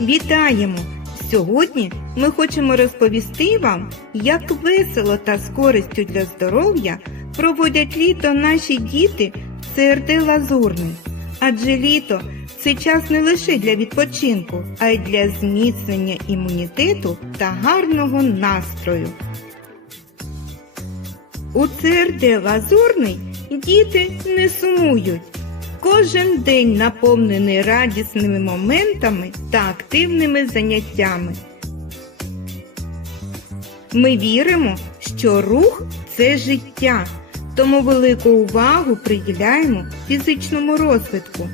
Вітаємо! Сьогодні ми хочемо розповісти вам, як весело та з користю для здоров'я проводять літо наші діти ЦРД Лазурний. Адже літо це час не лише для відпочинку, а й для зміцнення імунітету та гарного настрою. У ЦРД Лазурний діти не сумують. Кожен день наповнений радісними моментами та активними заняттями. Ми віримо, що рух це життя, тому велику увагу приділяємо фізичному розвитку.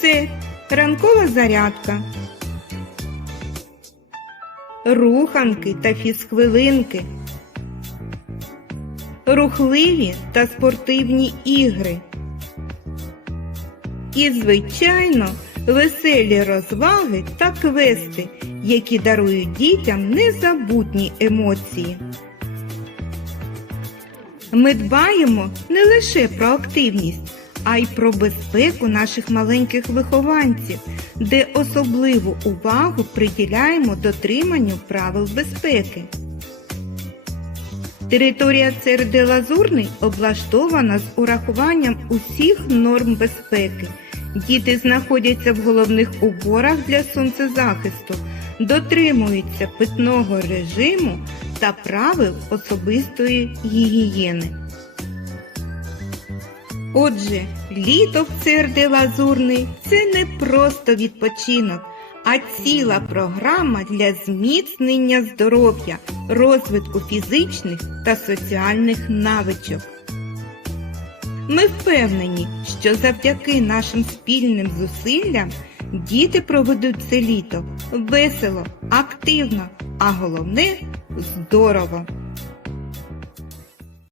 Це ранкова зарядка, руханки та фізхвилинки, рухливі та спортивні ігри. І, звичайно, веселі розваги та квести, які дарують дітям незабутні емоції. Ми дбаємо не лише про активність, а й про безпеку наших маленьких вихованців, де особливу увагу приділяємо дотриманню правил безпеки. Територія ЦРД Лазурний облаштована з урахуванням усіх норм безпеки. Діти знаходяться в головних уборах для сонцезахисту, дотримуються питного режиму та правил особистої гігієни. Отже, літо в ЦРД Лазурний це не просто відпочинок, а ціла програма для зміцнення здоров'я, розвитку фізичних та соціальних навичок. Ми впевнені, що завдяки нашим спільним зусиллям діти проведуть це літо весело, активно, а головне здорово.